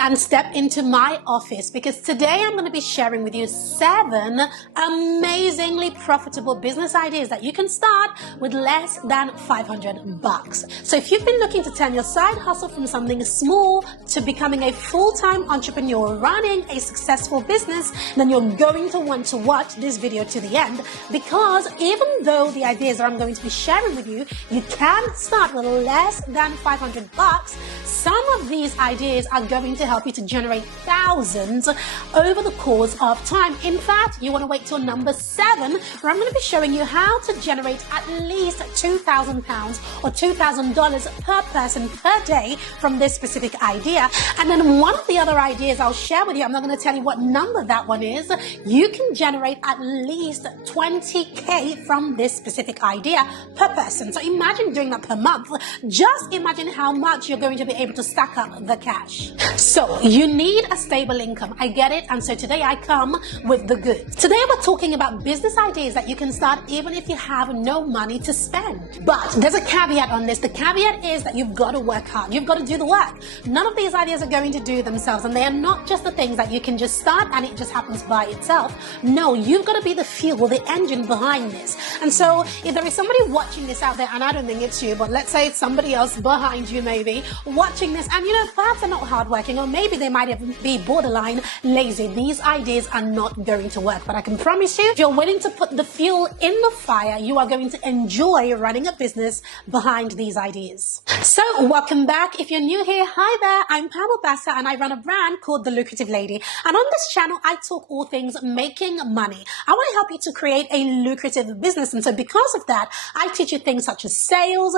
and step into my office, because today I'm going to be sharing with you 7 amazingly profitable business ideas that you can start with less than $500. So if you've been looking to turn your side hustle from something small to becoming a full-time entrepreneur running a successful business, then you're going to want to watch this video to the end, because even though the ideas that I'm going to be sharing with you, you can start with less than $500, some of these ideas are going to help you to generate thousands over the course of time. In fact, you want to wait till number 7, where I'm going to be showing you how to generate at least £2,000 or $2,000 per person per day from this specific idea. And then one of the other ideas I'll share with you, I'm not going to tell you what number that one is, you can generate at least 20K from this specific idea per person. So imagine doing that per month. Just imagine how much you're going to be able to stack up the cash. So you need a stable income. I get it. And so today I come with the goods. Today we're talking about business ideas that you can start even if you have no money to spend. But there's a caveat on this. The caveat is that you've got to work hard. You've got to do the work. None of these ideas are going to do themselves, and they are not just the things that you can just start and it just happens by itself. No, you've got to be the fuel, the engine behind this. And so if there is somebody watching this out there, and I don't think it's you, but let's say it's somebody else behind you maybe watching this, and perhaps they're not hardworking, or maybe they might even be borderline lazy, these ideas are not going to work. But I can promise you, if you're willing to put the fuel in the fire, you are going to enjoy running a business behind these ideas. So welcome back. If you're new here, hi there, I'm Pamela Bassa, and I run a brand called The Lucrative Lady. And on this channel, I talk all things making money. I want to help you to create a lucrative business. And so because of that, I teach you things such as sales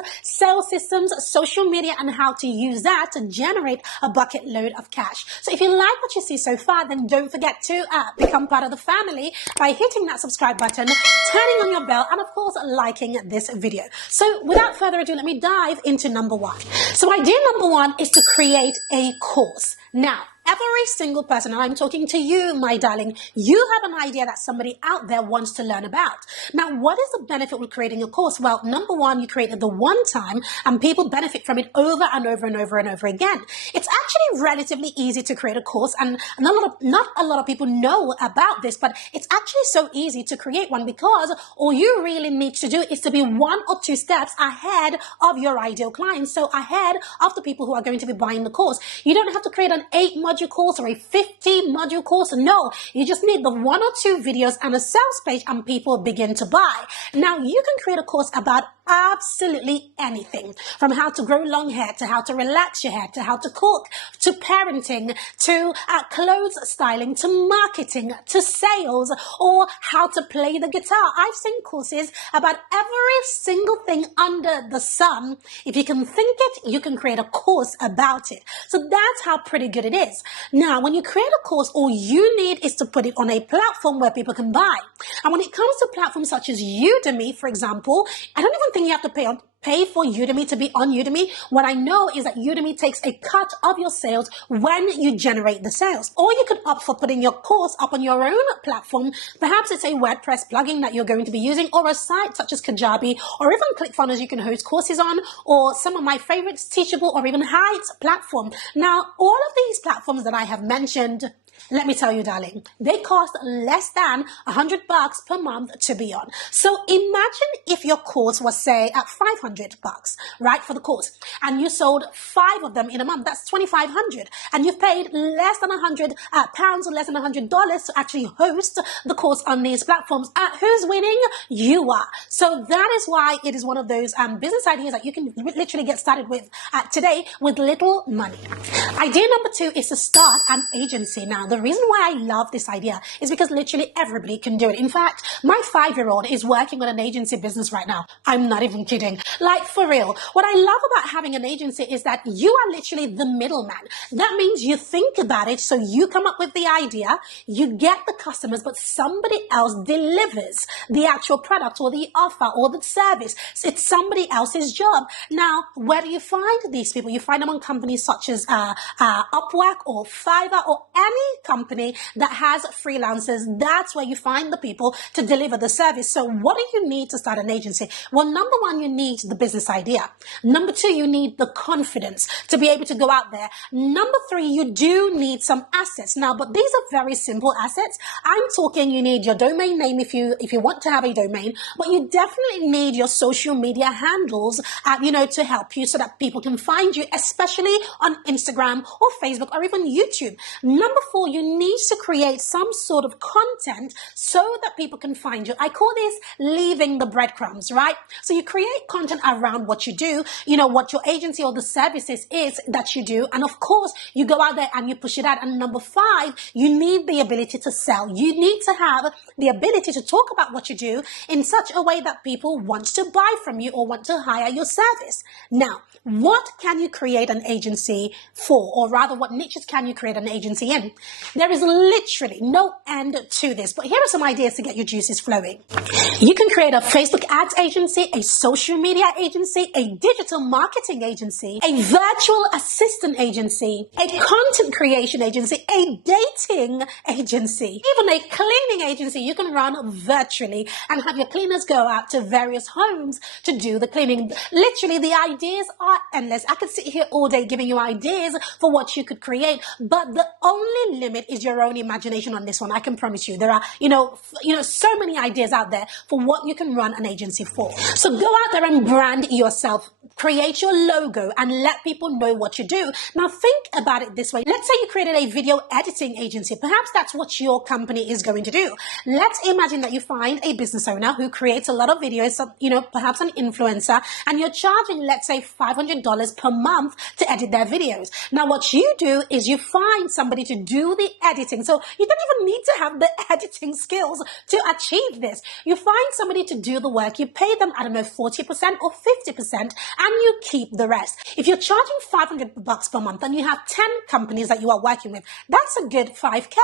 systems, social media, and how to use that to generate a bucket load of cash. So if you like what you see so far, then don't forget to become part of the family by hitting that subscribe button, turning on your bell, and of course, liking this video. So without further ado, let me dive into number 1. So idea number 1 is to create a course. Now, every single person, and I'm talking to you, my darling, you have an idea that somebody out there wants to learn about. Now, what is the benefit with creating a course? Well, number 1, you create it the one time and people benefit from it over and over and over and over again. It's actually relatively easy to create a course, and not a lot of people know about this, but it's actually so easy to create one, because all you really need to do is to be 1 or 2 steps ahead of your ideal clients. So ahead of the people who are going to be buying the course. You don't have to create an 8-module course or a 50-module course. No, you just need the 1 or 2 videos and a sales page, and people begin to buy. Now, you can create a course about absolutely anything, from how to grow long hair, to how to relax your hair, to how to cook, to parenting, to clothes styling, to marketing, to sales, or how to play the guitar. I've seen courses about every single thing under the sun. If you can think it, you can create a course about it. So that's how pretty good it is. Now, when you create a course, all you need is to put it on a platform where people can buy. And when it comes to platforms such as Udemy, for example, I don't even think you have to pay for Udemy to be on Udemy. What I know is that Udemy takes a cut of your sales when you generate the sales. Or you could opt for putting your course up on your own platform. Perhaps it's a WordPress plugin that you're going to be using, or a site such as Kajabi, or even ClickFunnels you can host courses on, or some of my favorites, Teachable, or even Heights platform. Now, all of these platforms that I have mentioned, let me tell you, darling, they cost less than $100 per month to be on. So imagine if your course was, say, at $500, right, for the course, and you sold 5 of them in a month. That's $2,500, and you've paid less than £100 or less than $100 to actually host the course on these platforms. Who's winning? You are. So that is why it is one of those business ideas that you can literally get started with today with little money. Idea number 2 is to start an agency. Now, the reason why I love this idea is because literally everybody can do it. In fact, my 5-year-old is working on an agency business right now. I'm not even kidding. Like, for real. What I love about having an agency is that you are literally the middleman. That means you think about it, so you come up with the idea, you get the customers, but somebody else delivers the actual product or the offer or the service. It's somebody else's job. Now, where do you find these people? You find them on companies such as Upwork or Fiverr or any company that has freelancers, that's where you find the people to deliver the service. So what do you need to start an agency? Well, number one, you need the business idea. Number two, you need the confidence to be able to go out there. Number three, you do need some assets. Now, but these are very simple assets. I'm talking, you need your domain name if you want to have a domain, but you definitely need your social media handles, to help you so that people can find you, especially on Instagram or Facebook or even YouTube. Number four, you need to create some sort of content so that people can find you. I call this leaving the breadcrumbs, right? So you create content around what you do, what your agency or the services is that you do. And of course, you go out there and you push it out. And number five, you need the ability to sell. You need to have the ability to talk about what you do in such a way that people want to buy from you or want to hire your service. Now, what can you create an agency for? Or rather, what niches can you create an agency in? There is literally no end to this, but here are some ideas to get your juices flowing. You can create a Facebook ads agency, a social media agency, a digital marketing agency, a virtual assistant agency, a content creation agency, a dating agency, even a cleaning agency you can run virtually and have your cleaners go out to various homes to do the cleaning. Literally, the ideas are endless. I could sit here all day giving you ideas for what you could create, but the only limit is your own imagination on this one. I can promise you there are, so many ideas out there for what you can run an agency for. So go out there and brand yourself. Create your logo and let people know what you do. Now think about it this way. Let's say you created a video editing agency. Perhaps that's what your company is going to do. Let's imagine that you find a business owner who creates a lot of videos, perhaps an influencer, and you're charging, let's say, $500 per month to edit their videos. Now what you do is you find somebody to do the editing. So you don't even need to have the editing skills to achieve this. You find somebody to do the work. You pay them, 40% or 50%, and you keep the rest. If you're charging $500 per month and you have 10 companies that you are working with, that's a good 5K.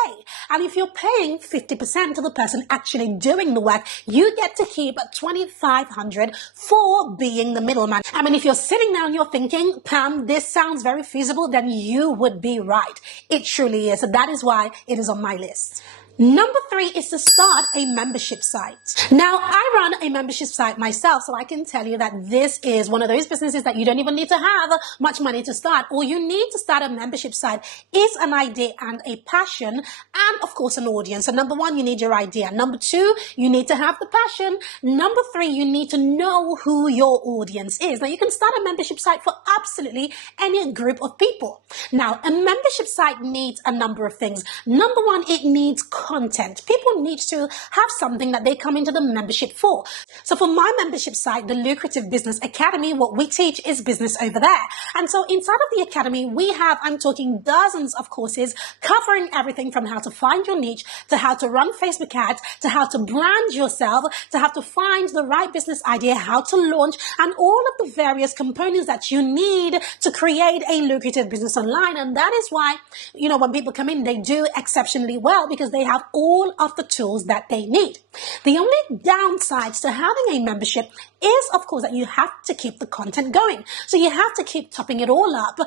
And if you're paying 50% to the person actually doing the work, you get to keep $2,500 for being the middleman. I mean, if you're sitting down, you're thinking, Pam, this sounds very feasible, then you would be right. It truly is. So that is why it is on my list. Number three is to start a membership site. Now, I run a membership site myself, so I can tell you that this is one of those businesses that you don't even need to have much money to start. All you need to start a membership site is an idea and a passion, and of course, an audience. So number one, you need your idea. Number two, you need to have the passion. Number three, you need to know who your audience is. Now, you can start a membership site for absolutely any group of people. Now, a membership site needs a number of things. Number one, it needs content. People need to have something that they come into the membership for. So for my membership site, the Lucrative Business Academy, what we teach is business over there. And so inside of the academy, we have, I'm talking dozens of courses covering everything from how to find your niche, to how to run Facebook ads, to how to brand yourself, to how to find the right business idea, how to launch, and all of the various components that you need to create a lucrative business online. And that is why, when people come in, they do exceptionally well because they have all of the tools that they need. The only downsides to having a membership is, of course, that you have to keep the content going. So you have to keep topping it all up.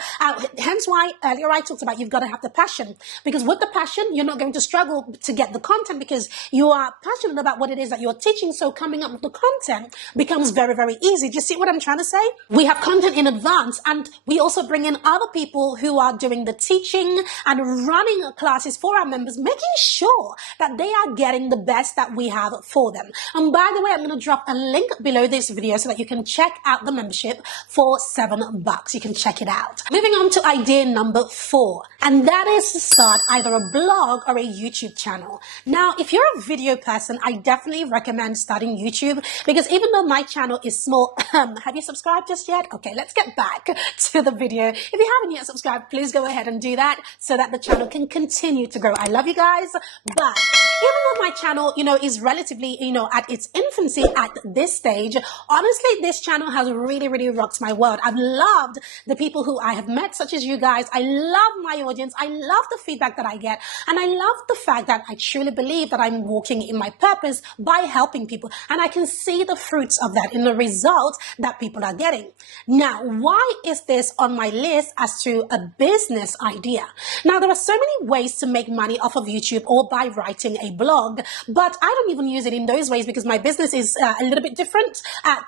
Hence why earlier I talked about you've got to have the passion, because with the passion, you're not going to struggle to get the content because you are passionate about what it is that you're teaching. So coming up with the content becomes very, very easy. Do you see what I'm trying to say? We have content in advance, and we also bring in other people who are doing the teaching and running classes for our members, making sure that they are getting the best that we have for them. And by the way, I'm going to drop a link below this video so that you can check out the membership for $7. You can check it out. Moving on to idea number 4, and that is to start either a blog or a YouTube channel. Now, if you're a video person, I definitely recommend starting YouTube because even though my channel is small, have you subscribed just yet? Okay, let's get back to the video. If you haven't yet subscribed, please go ahead and do that so that the channel can continue to grow. I love you guys, but even though my channel, is relatively, at its infancy at this stage, honestly, this channel has really, really rocked my world. I've loved the people who I have met, such as you guys. I love my audience. I love the feedback that I get. And I love the fact that I truly believe that I'm walking in my purpose by helping people. And I can see the fruits of that in the results that people are getting. Now, why is this on my list as to a business idea? Now, there are so many ways to make money off of YouTube or by writing a blog, but I don't even use it in those ways because my business is a little bit different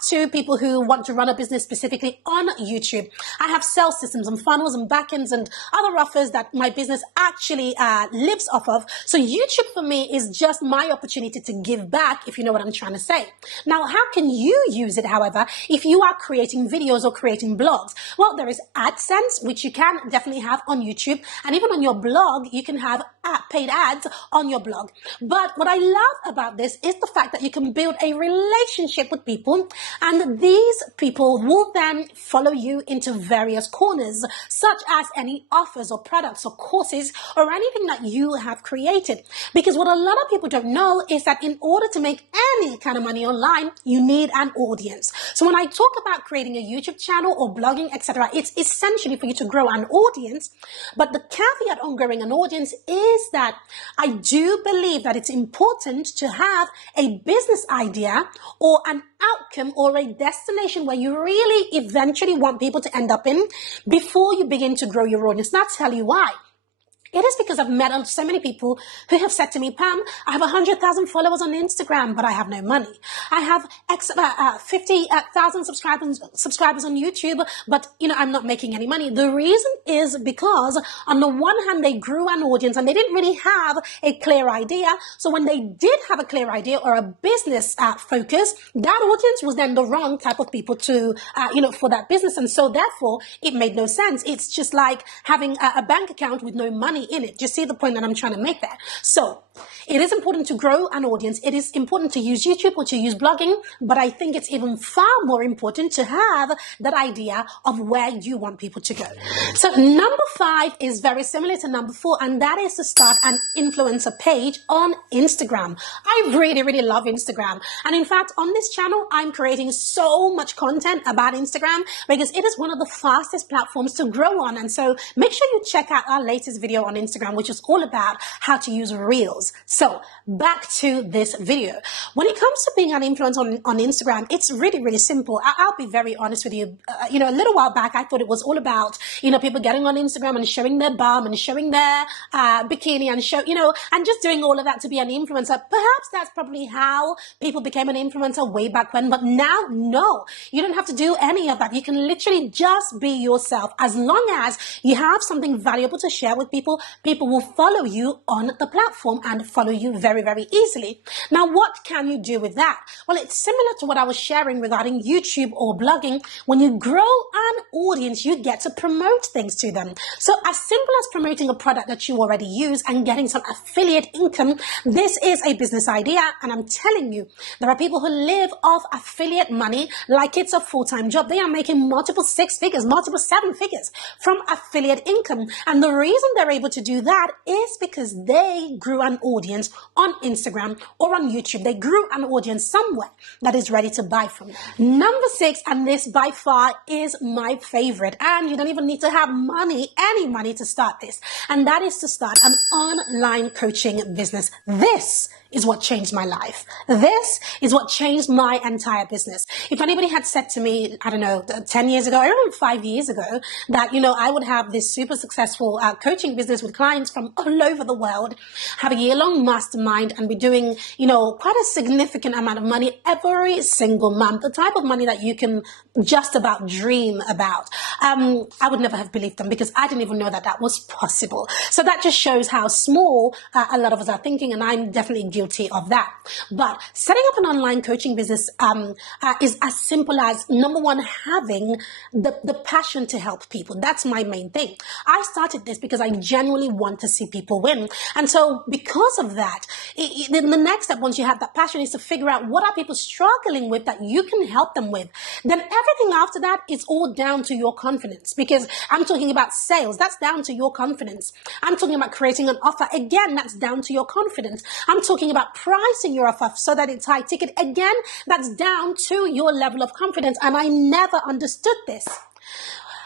to people who want to run a business specifically on YouTube. I have sales systems and funnels and backends and other offers that my business actually lives off of. So YouTube for me is just my opportunity to give back, if you know what I'm trying to say. Now, how can you use it, however, if you are creating videos or creating blogs? Well, there is AdSense, which you can definitely have on YouTube. And even on your blog, you can have paid ads on your blog. But what I love about this is the fact that you can build a relationship with people, and these people will then follow you into various corners, such as any offers or products or courses or anything that you have created. Because what a lot of people don't know is that in order to make any kind of money online, you need an audience. So when I talk about creating a YouTube channel or blogging, etc., it's essentially for you to grow an audience. But the caveat on growing an audience is that I do believe that it's important to have a business idea or an outcome or a destination where you really eventually want people to end up in before you begin to grow your audience. And I'll tell you why. It is because I've met so many people who have said to me, Pam, I have 100,000 followers on Instagram, but I have no money. I have 50,000 subscribers on YouTube, but I'm not making any money. The reason is because on the one hand, they grew an audience and they didn't really have a clear idea. So when they did have a clear idea or a business focus, that audience was then the wrong type of people to, for that business. And so therefore, it made no sense. It's just like having a bank account with no money in it. Do you see the point that I'm trying to make there? So it is important to grow an audience. It is important to use YouTube or to use blogging, but I think it's even far more important to have that idea of where you want people to go. So number 5 is very similar to number 4, and that is to start an influencer page on Instagram. I really, really love Instagram. And in fact, on this channel, I'm creating so much content about Instagram because it is one of the fastest platforms to grow on. And so make sure you check out our latest video on Instagram, which is all about how to use Reels. So back to this video. When it comes to being an influencer on Instagram, it's really, really simple. I'll be very honest with you. A little while back, I thought it was all about, people getting on Instagram and showing their bum and showing their bikini and and just doing all of that to be an influencer. Perhaps that's probably how people became an influencer way back when. But now, no, you don't have to do any of that. You can literally just be yourself. As long as you have something valuable to share with people, people will follow you on the platform and follow you very, very easily. Now, what can you do with that? Well, it's similar to what I was sharing regarding YouTube or blogging. When you grow an audience, you get to promote things to them. So as simple as promoting a product that you already use and getting some affiliate income, this is a business idea. And I'm telling you, there are people who live off affiliate money like it's a full-time job. They are making multiple 6 figures, multiple 7 figures from affiliate income. And the reason they're able to do that is because they grew an audience on Instagram or on YouTube. They grew an audience somewhere that is ready to buy from them. Number 6, and this by far is my favorite, and you don't even need to have any money to start this, and that is to start an online coaching business. This is what changed my life. This is what changed my entire business. If anybody had said to me, 10 years ago or even 5 years ago, that, I would have this super successful coaching business with clients from all over the world, have a year-long mastermind and be doing, quite a significant amount of money every single month, the type of money that you can just about dream about, I would never have believed them because I didn't even know that that was possible. So that just shows how small a lot of us are thinking, and I'm definitely guilty of that. But setting up an online coaching business is as simple as, number 1, having the passion to help people. That's my main thing. I started this because I genuinely want to see people win. And so because of that, then the next step, once you have that passion, is to figure out what are people struggling with that you can help them with. Then everything after that is all down to your confidence, because I'm talking about sales. That's down to your confidence. I'm talking about creating an offer. Again, that's down to your confidence. I'm talking about pricing your offer so that it's high ticket. Again, that's down to your level of confidence. And I never understood this.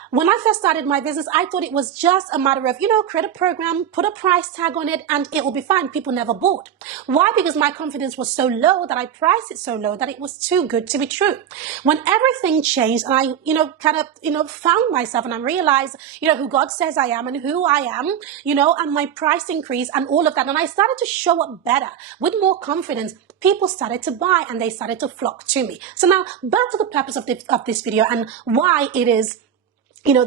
When I first started my business, I thought it was just a matter of, create a program, put a price tag on it, and it will be fine. People never bought. Why? Because my confidence was so low that I priced it so low that it was too good to be true. When everything changed and I, found myself and I realized, who God says I am and who I am, and my price increase and all of that. And I started to show up better with more confidence. People started to buy and they started to flock to me. So now back to the purpose of this video and why it is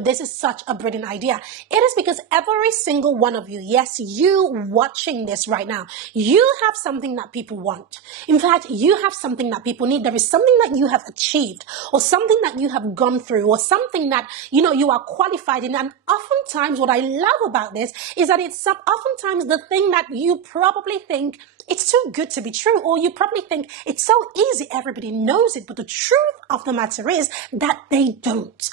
this is such a brilliant idea. It is because every single one of you, yes, you watching this right now, you have something that people want. In fact, you have something that people need. There is something that you have achieved or something that you have gone through or something that, you are qualified in. And oftentimes what I love about this is that it's oftentimes the thing that you probably think it's too good to be true, or you probably think it's so easy, everybody knows it. But the truth of the matter is that they don't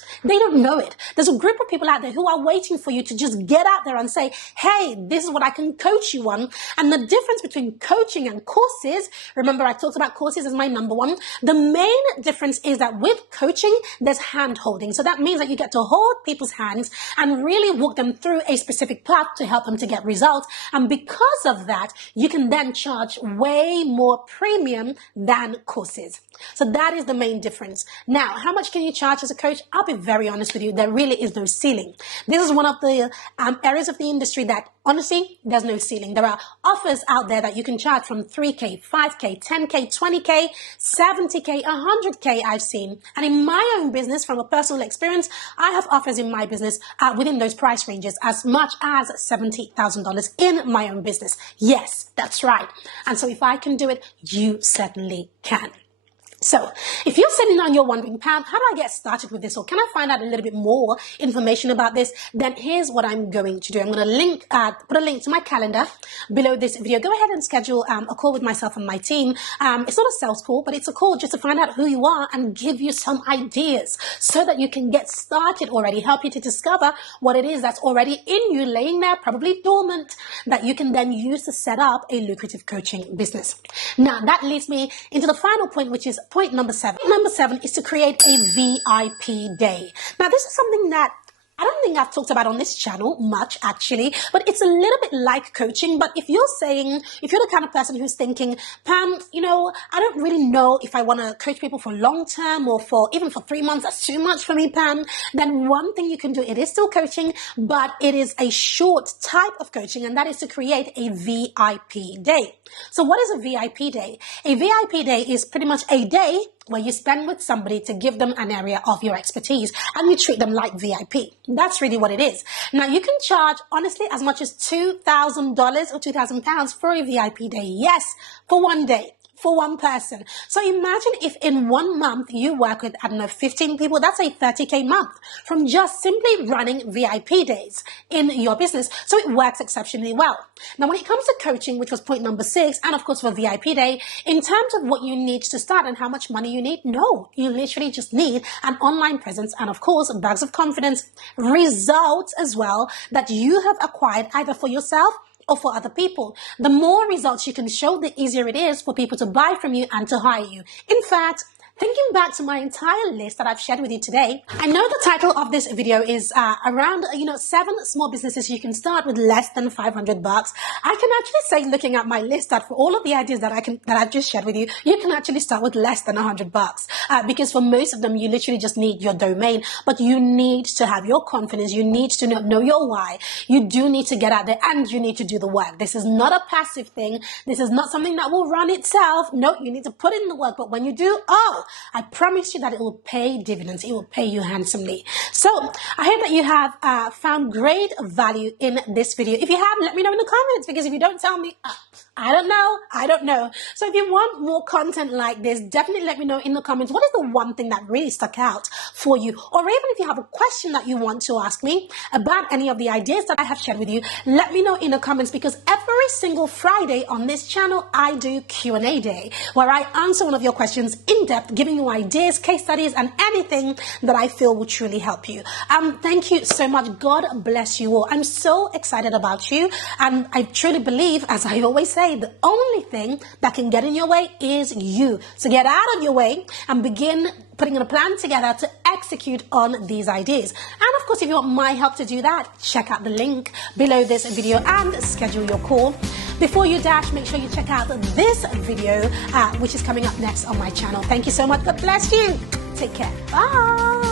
know it. There's a group of people out there who are waiting for you to just get out there and say, hey, this is what I can coach you on. And the difference between coaching and courses, remember I talked about courses as my number one. The main difference is that with coaching, there's hand holding. So that means that you get to hold people's hands and really walk them through a specific path to help them to get results. And because of that, you can then charge way more premium than courses. So that is the main difference. Now, how much can you charge as a coach? I'll be very honest with you. There really is no ceiling. This is one of the areas of the industry that honestly, there's no ceiling. There are offers out there that you can charge from 3K, 5K, 10K, 20K, 70K, 100K I've seen. And in my own business, from a personal experience, I have offers in my business within those price ranges as much as $70,000 in my own business. Yes, that's right. And so if I can do it, you certainly can. So if you're sitting down, you're wondering, Pam, how do I get started with this? Or can I find out a little bit more information about this? Then here's what I'm going to do. I'm going to put a link to my calendar below this video. Go ahead and schedule a call with myself and my team. It's not a sales call, but it's a call just to find out who you are and give you some ideas so that you can get started already, help you to discover what it is that's already in you, laying there, probably dormant, that you can then use to set up a lucrative coaching business. Now, that leads me into the final point, which is point number 7. Point number 7 is to create a VIP day. Now, this is something that I don't think I've talked about on this channel much, actually, but it's a little bit like coaching. But if you're the kind of person who's thinking, Pam, I don't really know if I want to coach people for long term or even for 3 months, that's too much for me, Pam, then one thing you can do, it is still coaching, but it is a short type of coaching, and that is to create a VIP day. So what is a VIP day? A VIP day is pretty much a day where you spend with somebody to give them an area of your expertise and you treat them like VIP. That's really what it is. Now, you can charge, honestly, as much as $2,000 or £2,000 for a VIP day. Yes, for one day. For one person. So imagine if in 1 month you work with, 15 people, that's a 30K month from just simply running VIP days in your business. So it works exceptionally well. Now, when it comes to coaching, which was point number 6, and of course for VIP day, in terms of what you need to start and how much money you need, no, you literally just need an online presence and of course bags of confidence, results as well that you have acquired either for yourself or for other people. The more results you can show, the easier it is for people to buy from you and to hire you. In fact, thinking back to my entire list that I've shared with you today, I know the title of this video is around 7 small businesses you can start with less than $500. I can actually say, looking at my list, that for all of the ideas that I've just shared with you, you can actually start with less than $100 because for most of them, you literally just need your domain, but you need to have your confidence. You need to know your why. You do need to get out there and you need to do the work. This is not a passive thing. This is not something that will run itself. No, you need to put in the work, but when you do, I promise you that it will pay dividends. It will pay you handsomely. So I hope that you have found great value in this video. If you have, let me know in the comments, because if you don't tell me, I don't know. So if you want more content like this, definitely let me know in the comments. What is the one thing that really stuck out for you? Or even if you have a question that you want to ask me about any of the ideas that I have shared with you, let me know in the comments, because every single Friday on this channel, I do Q&A day where I answer one of your questions in depth, giving you ideas, case studies, and anything that I feel will truly help you. Thank you so much. God bless you all. I'm so excited about you. And I truly believe, as I always say, the only thing that can get in your way is you. So get out of your way and begin putting a plan together to execute on these ideas. And of course, if you want my help to do that, check out the link below this video and schedule your call. Before you dash, make sure you check out this video, which is coming up next on my channel. Thank you so much. God bless you. Take care. Bye.